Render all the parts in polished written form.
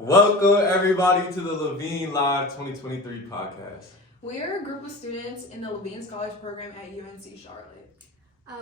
Welcome everybody to the Levine Live 2023 podcast. We are a group of students in the Levine Scholars Program at UNC Charlotte.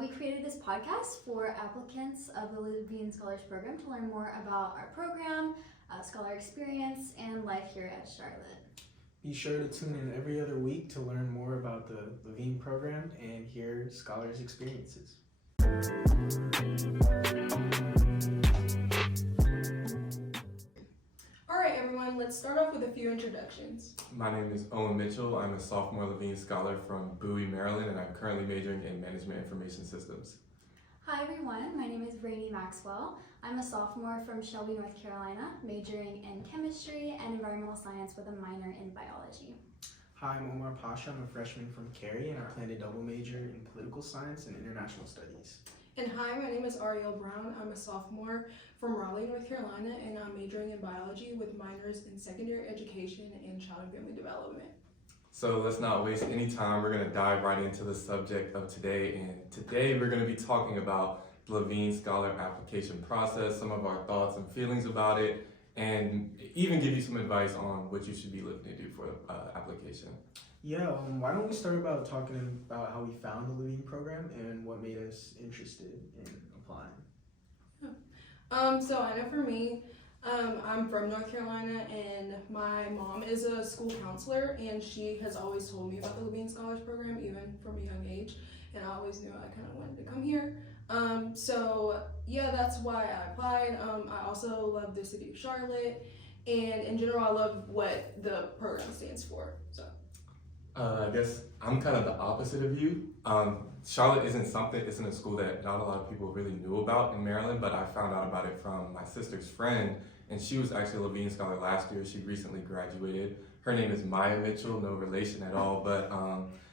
We created this podcast for applicants of the Levine Scholars Program to learn more about our program, scholar experience, and life here at Charlotte. Be sure to tune in every other week to learn more about the Levine program and hear scholars' experiences. Alright everyone, let's start off with a few introductions. My name is Owen Mitchell. I'm a sophomore Levine scholar from Bowie, Maryland, and I'm currently majoring in Management Information Systems. Hi everyone, my name is Rainey Maxwell. I'm a sophomore from Shelby, North Carolina, majoring in chemistry and environmental science with a minor in biology. Hi, I'm Omar Pasha. I'm a freshman from Cary, and I plan to double major in political science and international studies. And hi, my name is Ariel Brown. I'm a sophomore from Raleigh, North Carolina, and I'm majoring in biology with minors in secondary education and child and family development. So let's not waste any time. We're going to dive right into the subject of today. And today we're going to be talking about the Levine Scholar application process, some of our thoughts and feelings about it, and even give you some advice on what you should be looking to do for the application. Yeah, why don't we start about talking about how we found the Levine program and what made us interested in applying. So I know for me, I'm from North Carolina and my mom is a school counselor and she has always told me about the Levine Scholars Program even from a young age, and I always knew I kind of wanted to come here. So yeah, that's why I applied. I also love the city of Charlotte, and in general I love what the program stands for. So I guess I'm kind of the opposite of you. Charlotte isn't a school that not a lot of people really knew about in Maryland, but I found out about it from my sister's friend, and she was actually a Levine Scholar last year. She recently graduated. Her name is Maya Mitchell, no relation at all, but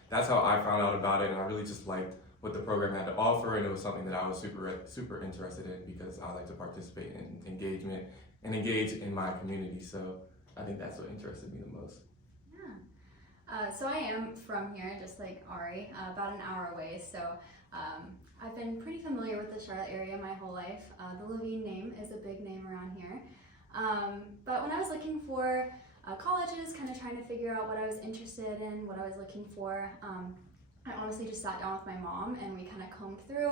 that's how I found out about it, and I really just liked what the program had to offer, and it was something that I was super interested in because I like to participate in engagement and engage in my community, so I think that's what interested me the most. So I am from here, just like Ari, about an hour away, so I've been pretty familiar with the Charlotte area my whole life. The Levine name is a big name around here. But when I was looking for colleges, kind of trying to figure out what I was interested in, what I was looking for, I honestly just sat down with my mom and we kind of combed through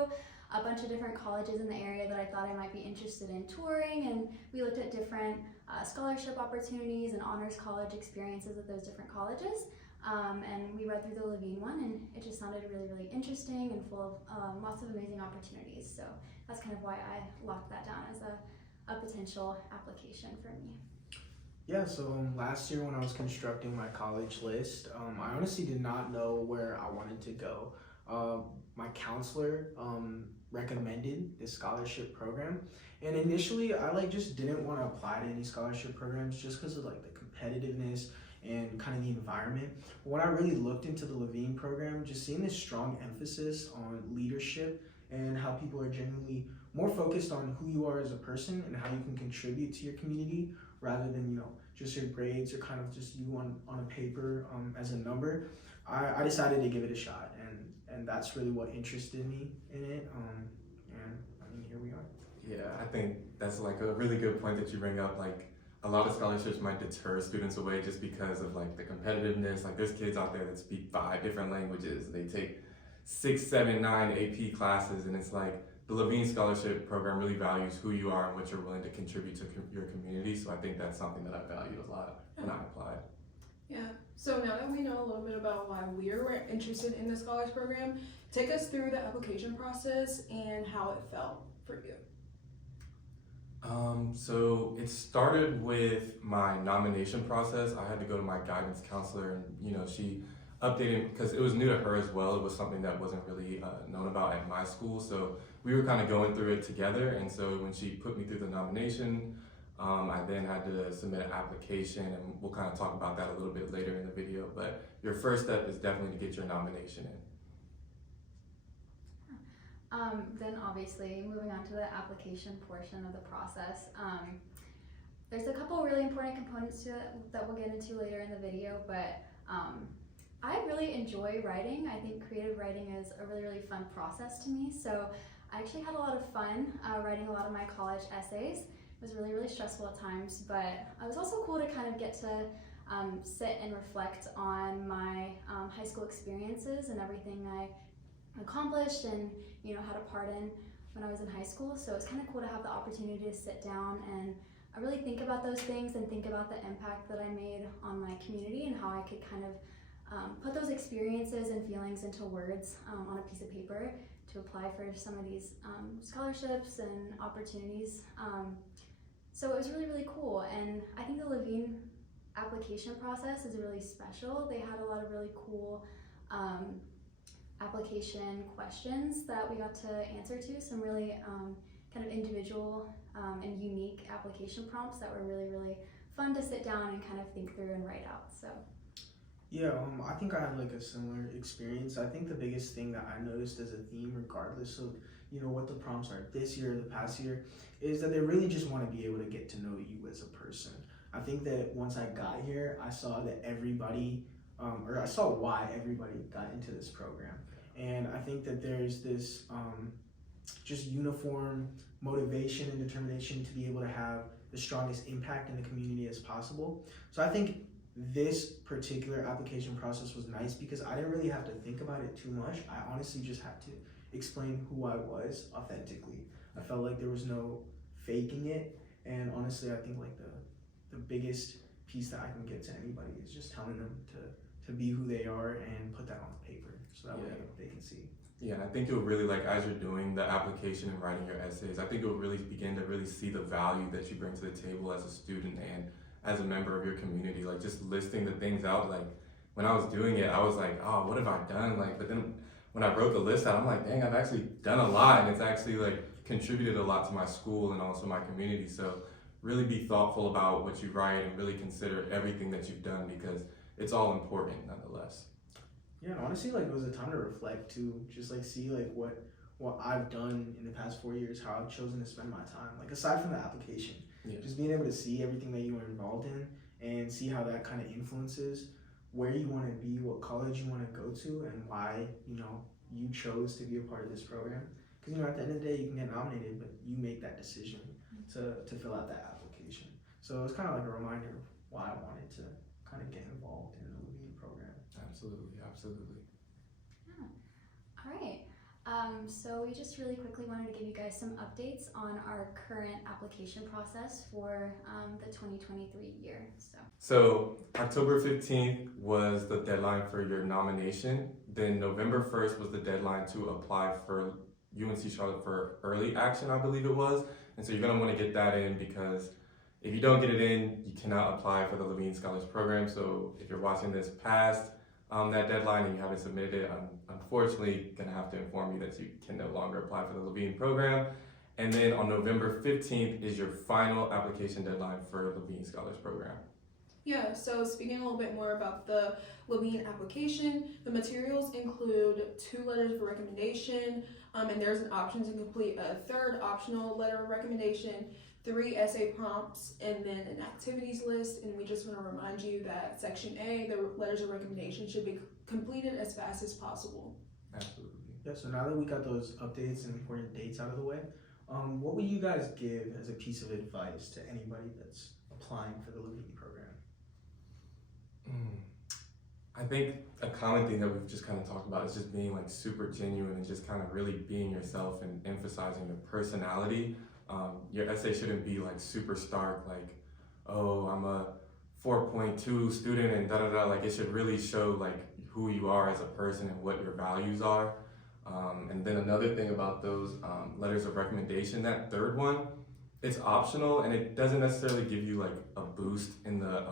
a bunch of different colleges in the area that I thought I might be interested in touring, and we looked at different scholarship opportunities and honors college experiences at those different colleges. And we read through the Levine one, and it just sounded really interesting and full of lots of amazing opportunities. So that's kind of why I locked that down as a potential application for me. Yeah, so last year when I was constructing my college list, I honestly did not know where I wanted to go. My counselor recommended this scholarship program, and initially I just didn't want to apply to any scholarship programs just because of the competitiveness and kind of the environment. But when I really looked into the Levine program, just seeing this strong emphasis on leadership and how people are genuinely more focused on who you are as a person and how you can contribute to your community rather than just your grades or kind of just you on a paper as a number, I decided to give it a shot, and that's really what interested me in it, and I mean, here we are. Yeah, I think that's a really good point that you bring up. A lot of scholarships might deter students away just because of the competitiveness. There's kids out there that speak 5 different languages. They take 6, 7, 9 AP classes, and it's the Levine Scholarship Program really values who you are and what you're willing to contribute to your community. So I think that's something that I valued a lot when I applied. yeah, so now that we know a little bit about why we're interested in the Scholars Program, take us through the application process and how it felt for you. So it started with my nomination process. I had to go to my guidance counselor, and she updated because it was new to her as well. It was something that wasn't really known about at my school, so we were kind of going through it together. And so when she put me through the nomination, I then had to submit an application, and we'll kind of talk about that a little bit later in the video. But your first step is definitely to get your nomination in. Then obviously moving on to the application portion of the process, there's a couple really important components to it that we'll get into later in the video, but I really enjoy writing. I think creative writing is a really fun process to me, so I actually had a lot of fun writing a lot of my college essays. It was really, really stressful at times, but it was also cool to kind of get to sit and reflect on my high school experiences and everything I accomplished and had a part in when I was in high school. So it's kind of cool to have the opportunity to sit down and really think about those things and think about the impact that I made on my community and how I could kind of put those experiences and feelings into words on a piece of paper to apply for some of these scholarships and opportunities. So it was really, really cool. And I think the Levine application process is really special. They had a lot of really cool application questions that we got to answer to, some really kind of individual and unique application prompts that were really, really fun to sit down and kind of think through and write out. So Yeah, I think I had like a similar experience. I think the biggest thing that I noticed as a theme, regardless of what the prompts are this year or the past year, is that they really just want to be able to get to know you as a person. I think that once I got here, I saw that everybody, or I saw why everybody got into this program. And I think that there's this just uniform motivation and determination to be able to have the strongest impact in the community as possible. So I think this particular application process was nice because I didn't really have to think about it too much. I honestly just had to explain who I was authentically. I felt like there was no faking it. And honestly, I think like the biggest piece that I can get to anybody is just telling them to be who they are and put that on paper so that way they can see. Yeah, I think you'll really, like, as you're doing the application and writing your essays, I think you'll really begin to really see the value that you bring to the table as a student and as a member of your community. Like, just listing the things out, like, when I was doing it, I was like, oh, what have I done? Like, but then when I wrote the list out, I'm like, dang, I've actually done a lot, and it's actually, like, contributed a lot to my school and also my community. So really be thoughtful about what you write and really consider everything that you've done because it's all important nonetheless. Yeah, and honestly, like, it was a time to reflect too, just like see like what I've done in the past 4 years, how I've chosen to spend my time. Like, aside from the application, just being able to see everything that you were involved in and see how that kind of influences where you want to be, what college you want to go to, and why you chose to be a part of this program. Because at the end of the day, you can get nominated, but you make that decision to fill out that application. So it's kind of like a reminder of why I wanted to kind of get involved in the Levine program. Absolutely, absolutely. Yeah. All right. So we just really quickly wanted to give you guys some updates on our current application process for the 2023 year. So October 15th was the deadline for your nomination. Then November 1st was the deadline to apply for UNC Charlotte for early action, I believe it was. And so you're gonna wanna get that in because if you don't get it in, you cannot apply for the Levine Scholars Program. So if you're watching this past that deadline and you haven't submitted it, I'm unfortunately gonna have to inform you that you can no longer apply for the Levine program. And then on November 15th is your final application deadline for the Levine Scholars Program. Yeah, so speaking a little bit more about the Levine application, the materials include 2 letters of recommendation, and there's an option to complete a 3rd optional letter of recommendation, 3 essay prompts, and then an activities list. And we just want to remind you that Section A, the letters of recommendation, should be completed as fast as possible. Absolutely. Yeah, so now that we got those updates and important dates out of the way, what would you guys give as a piece of advice to anybody that's applying for the Levine program? I think a common thing that we've just kind of talked about is just being like super genuine and just kind of really being yourself and emphasizing your personality. Your essay shouldn't be like super stark, like, oh, I'm a 4.2 student and da-da-da. Like, it should really show like who you are as a person and what your values are. And then another thing about those letters of recommendation, that 3rd one, it's optional and it doesn't necessarily give you like a boost in the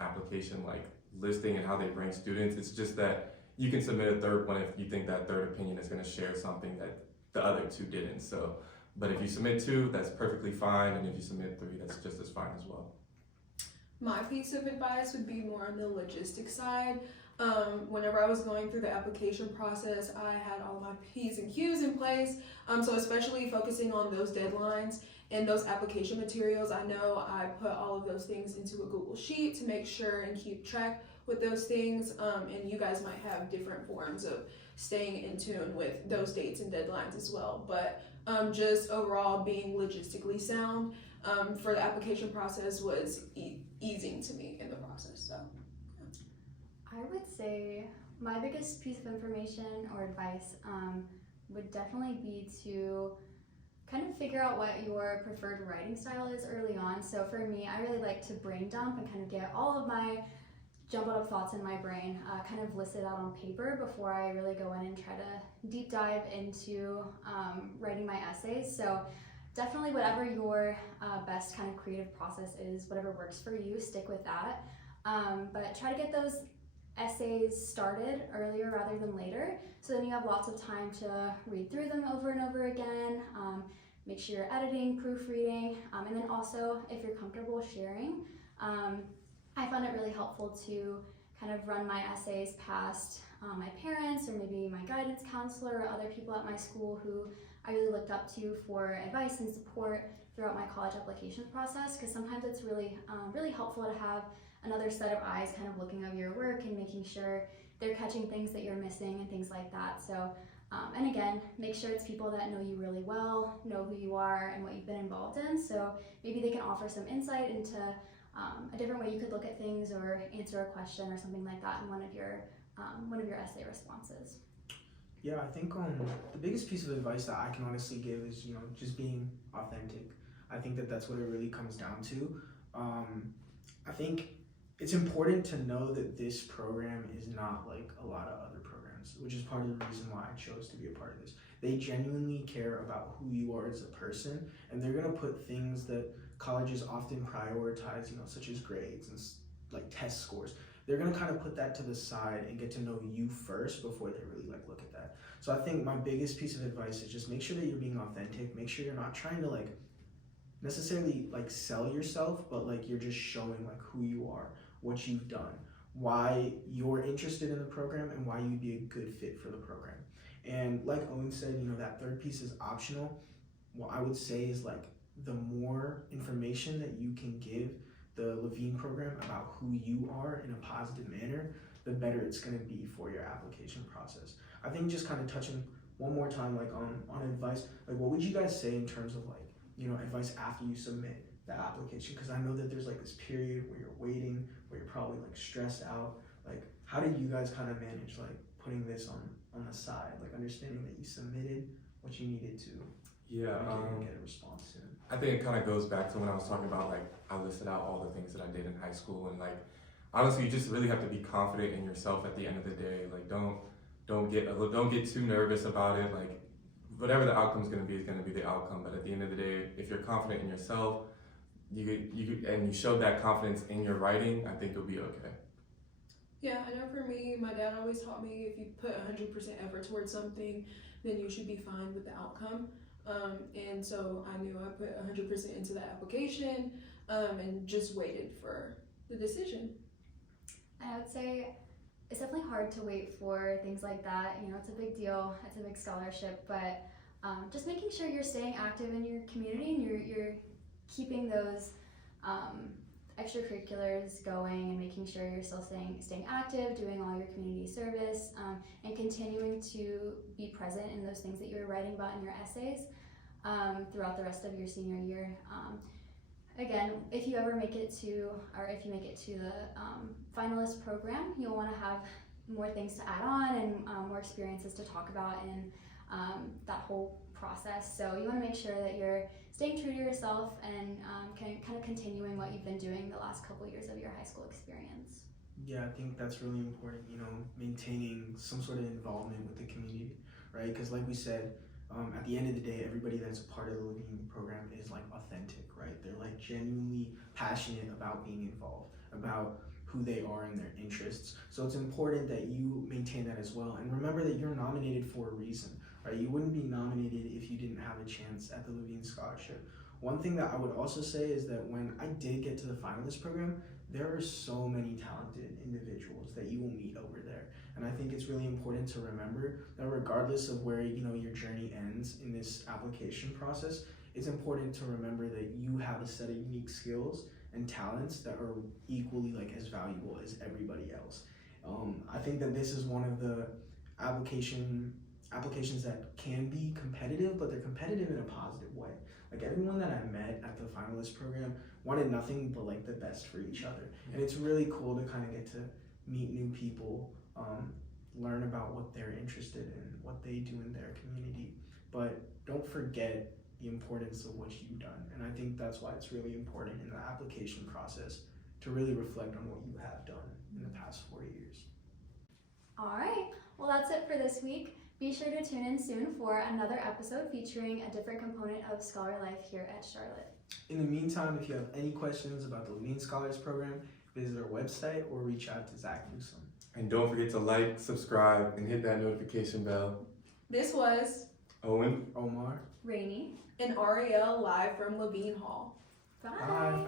application like listing and how they bring students. It's just that you can submit a 3rd one if you think that 3rd opinion is going to share something that the other 2 didn't. So, but if you submit 2, that's perfectly fine, and if you submit 3, that's just as fine as well. My piece of advice would be more on the logistics side. Whenever I was going through the application process, I had all my P's and Q's in place. So especially focusing on those deadlines and those application materials, I know I put all of those things into a Google Sheet to make sure and keep track with those things. And you guys might have different forms of staying in tune with those dates and deadlines as well. But just overall being logistically sound. for the application process was easing to me in the process. So I would say my biggest piece of information or advice would definitely be to kind of figure out what your preferred writing style is early on. So for me, I really like to brain dump and kind of get all of my jumbled up thoughts in my brain kind of listed out on paper before I really go in and try to deep dive into writing my essays. So definitely whatever your best kind of creative process is, whatever works for you, stick with that. But try to get those essays started earlier rather than later, so then you have lots of time to read through them over and over again. Make sure you're editing, proofreading, and then also if you're comfortable sharing. I found it really helpful to kind of run my essays past my parents or maybe my guidance counselor or other people at my school who I really looked up to for advice and support throughout my college application process, because sometimes it's really helpful to have another set of eyes kind of looking over your work and making sure they're catching things that you're missing and things like that. So, and again, make sure it's people that know you really well, know who you are and what you've been involved in. So maybe they can offer some insight into a different way you could look at things or answer a question or something like that in one of your essay responses. Yeah, I think the biggest piece of advice that I can honestly give is, you know, just being authentic. I think that that's what it really comes down to. I think it's important to know that this program is not like a lot of other programs, which is part of the reason why I chose to be a part of this. They genuinely care about who you are as a person, and they're gonna put things that colleges often prioritize, you know, such as grades and like test scores. They're gonna kind of put that to the side and get to know you first before they really like look at that. So I think my biggest piece of advice is just make sure that you're being authentic. Make sure you're not trying to like necessarily like sell yourself, but like you're just showing like who you are, what you've done, why you're interested in the program, and why you'd be a good fit for the program. And like Owen said, you know, that third piece is optional. What I would say is like the more information that you can give the Levine program about who you are in a positive manner, the better it's going to be for your application process. I think just kind of touching one more time like on advice, like what would you guys say in terms of like, you know, advice after you submit the application? Because I know that there's like this period where you're waiting, where you're probably like stressed out. Like how did you guys kind of manage like putting this on the side, like understanding that you submitted what you needed to get a response soon? I think it kind of goes back to when I was talking about like I listed out all the things that I did in high school, and like honestly you just really have to be confident in yourself at the end of the day. Like don't get too nervous about it. Like whatever the outcome is going to be the outcome, but at the end of the day, if you're confident in yourself, you show that confidence in your writing, I think you'll be okay. yeah, I know for me, my dad always taught me if you put 100% effort towards something, then you should be fine with the outcome. And so I knew I put 100% into the application and just waited for the decision. I would say it's definitely hard to wait for things like that. You know, it's a big deal, it's a big scholarship, but just making sure you're staying active in your community and you're keeping those extracurriculars going and making sure you're still staying active, doing all your community service, and continuing to be present in those things that you're writing about in your essays throughout the rest of your senior year. Again, if you make it to the finalist program, you'll want to have more things to add on and more experiences to talk about in that whole process. So you want to make sure that you're staying true to yourself and kind of continuing what you've been doing the last couple years of your high school experience. Yeah, I think that's really important, you know, maintaining some sort of involvement with the community, right? Because like we said, at the end of the day, everybody that's a part of the Levine program is like authentic, right? They're like genuinely passionate about being involved, about who they are and their interests. So it's important that you maintain that as well. And remember that you're nominated for a reason, right? You wouldn't be nominated if you didn't have a chance at the Levine Scholarship. One thing that I would also say is that when I did get to the finalist program, there are so many talented individuals that you will meet over there. And I think it's really important to remember that regardless of where, you know, your journey ends in this application process, it's important to remember that you have a set of unique skills and talents that are equally like as valuable as everybody else. I think that this is one of the application applications that can be competitive, but they're competitive in a positive way. Like everyone that I met at the finalist program wanted nothing but like the best for each other, and it's really cool to kind of get to meet new people, learn about what they're interested in, what they do in their community, but don't forget the importance of what you've done. And I think that's why it's really important in the application process to really reflect on what you have done in the past 4 years. All right, well, that's it for this week. Be sure to tune in soon for another episode featuring a different component of Scholar Life here at Charlotte. In the meantime, if you have any questions about the Levine Scholars Program, visit our website or reach out to Zach Newsom. And don't forget to like, subscribe, and hit that notification bell. This was Owen. Omar. Rainy. an Ariel live from Levine Hall. Bye. Bye.